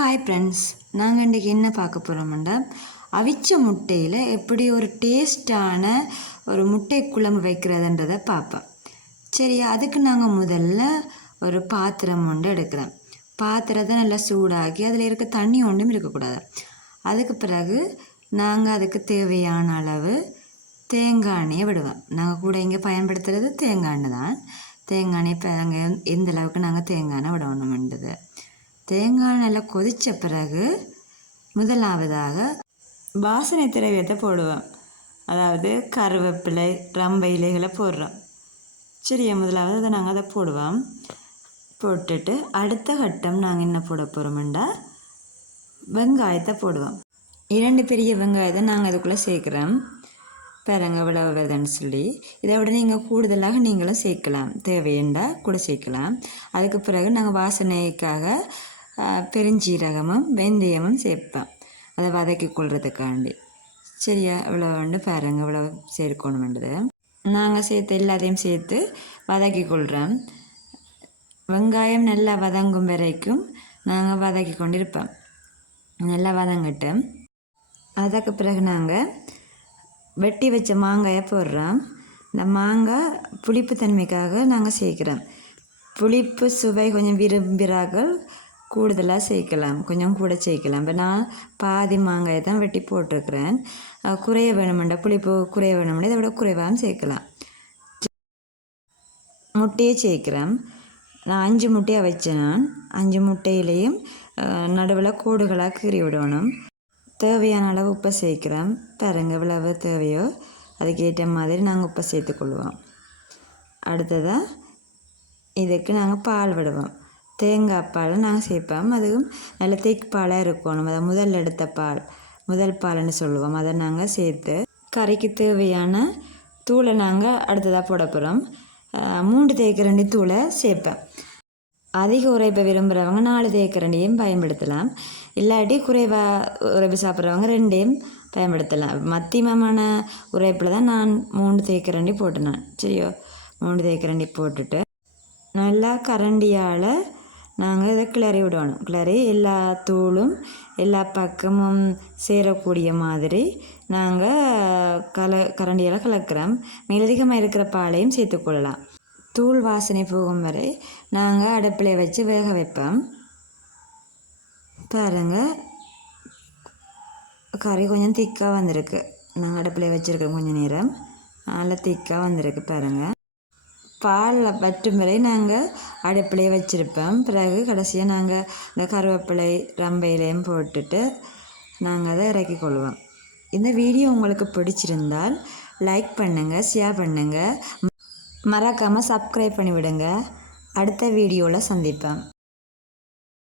Hi friends நாங்கள் இன்றைக்கி என்ன பார்க்க போகிறோமுண்டா அவிச்ச முட்டையில் எப்படி ஒரு டேஸ்டான ஒரு முட்டை குழம்பு வைக்கிறதுன்றதை பார்ப்போம். சரி அதுக்கு நாங்கள் முதல்ல ஒரு பாத்திரம் ஒன்று எடுக்கிறோம். பாத்திரத்தை நல்லா சூடாக்கி அதில் இருக்க தண்ணி ஒன்றும் இருக்கக்கூடாது. அதுக்கு பிறகு நாங்கள் அதுக்கு தேவையான அளவு தேங்காய் எண்ணெயை விடுவோம். நாங்கள் கூட இங்கே பயன்படுத்துகிறது தேங்காய் எண்ணெய் தான். தேங்காய் எண்ணெய் இப்போ நாங்கள் எந்த அளவுக்கு நாங்கள் தேங்காய் எண்ணெய் விடணுமென்றது. தேங்காய் நல்லா கொதித்த பிறகு முதலாவதாக வாசனை திரவியத்தை போடுவோம். அதாவது கருவேப்பிலை ரம்ப இலைகளை போடுறோம். சரியா? முதலாவது அதை நாங்கள் அதை போடுவோம். போட்டுட்டு அடுத்த கட்டம் நாங்கள் என்ன போட போகிறோம்டா வெங்காயத்தை போடுவோம். இரண்டு பெரிய வெங்காயத்தை நாங்கள் அதுக்குள்ளே சேர்க்குறோம். பாருங்க இவ்வளவு வருதுன்னு சொல்லி. இதை விட நீங்கள் கூடுதலாக நீங்களும் சேர்க்கலாம். தேவையண்டா கூட சேர்க்கலாம். அதுக்கு பிறகு நாங்கள் வாசனைக்காக பெருஞ்சீரகமும் வெந்தயமும் சேர்ப்பேன் அதை வதக்கி கொள்றதுக்காண்டி சரியா இவ்வளோ வந்து பாருங்கள் இவ்வளோ சேர்க்கணும் வேண்டது நாங்கள் சேர்த்து எல்லாத்தையும் சேர்த்து வதக்கி கொள்கிறோம் வெங்காயம் நல்லா வதங்கும் வரைக்கும் நாங்கள் வதக்கி கொண்டிருப்போம் நல்லா வதங்கிட்டு அதுக்கு பிறகு நாங்கள் வெட்டி வச்ச மாங்காயை போடுறோம் இந்த மாங்காய் புளிப்பு தன்மைக்காக நாங்கள் சேர்க்குறோம் புளிப்பு சுவை கொஞ்சம் விரும்புகிறார்கள் கூடுதலாக சேர்க்கலாம். கொஞ்சம் கூட சேர்க்கலாம். இப்போ நான் பாதி மாங்காயை தான் வெட்டி போட்டிருக்கிறேன். குறைய வேணுமெண்டா புளிப்பு குறைய வேணுமெண்டா இதை விட குறைவாகவும் சேர்க்கலாம். முட்டையை சேர்க்கிறேன். நான் அஞ்சு முட்டையை வச்சேன் நான். அஞ்சு முட்டையிலையும் நடுவில் கோடுகளாக கீறி விடணும். தேவையான அளவு உப்பை சேர்க்கிறேன். பாருங்க எவ்வளவு தேவையோ அதுக்கேற்ற மாதிரி நாங்கள் உப்பை சேர்த்துக்கொள்வோம். அடுத்ததாக இதுக்கு நாங்கள் பால் விடுவோம். தேங்காய் பால் நாங்கள் சேர்ப்போம். அதுவும் நல்ல தேக்கு பாலாக இருக்கணும் அதை முதல் எடுத்த பால் முதல் பால்னு சொல்லுவோம். அதை நாங்கள் சேர்த்து கறிக்கு தேவையான தூளை நாங்கள் அடுத்ததாக போட போகிறோம் மூன்று தேக்கரண்டி தூளை சேர்ப்பேன். அதிக உரைப்பை விரும்புகிறவங்க நாலு தேக்கரண்டியும் பயன்படுத்தலாம். இல்லாட்டி குறைவாக உரைப்பு சாப்பிட்றவங்க ரெண்டையும் பயன்படுத்தலாம். மத்தியமமான உரைப்பில் தான் நான் மூணு தேக்கரண்டி போட்டேன் நான். சரியோ? மூணு தேக்கரண்டி போட்டுட்டு நல்லா கரண்டியால் நாங்கள் இதை கிளறி விடணும். கிளறி எல்லா தூளும் எல்லா பக்கமும் சேரக்கூடிய மாதிரி நாங்கள் கல கரண்டியால் கலக்கிறோம். மேலதிகமாக இருக்கிற பாலையும் சேர்த்துக்கொள்ளலாம் தூள் வாசனை போகும் வரை நாங்கள் அடுப்பில் வச்சு வேக வைப்போம். பாருங்க கறி கொஞ்சம் திக்காக வந்திருக்கு. நாங்கள் அடுப்பில் வச்சுருக்கோம் கொஞ்சம் நேரம். நல்லா திக்காக வந்திருக்கு பாருங்கள் பாலில் வற்றும் வரை நாங்கள் அடுப்பிலே வச்சுருப்போம். பிறகு கடைசியாக நாங்கள் இந்த கருவேப்பிலை ரம்பையிலையும் போட்டுட்டு நாங்கள் அதை இறக்கி கொள்வோம். இந்த வீடியோ உங்களுக்கு பிடிச்சிருந்தால் லைக் பண்ணுங்கள் ஷேர் பண்ணுங்கள் மறக்காமல் சப்ஸ்கிரைப் பண்ணிவிடுங்க. அடுத்த வீடியோவில் சந்திப்பேன்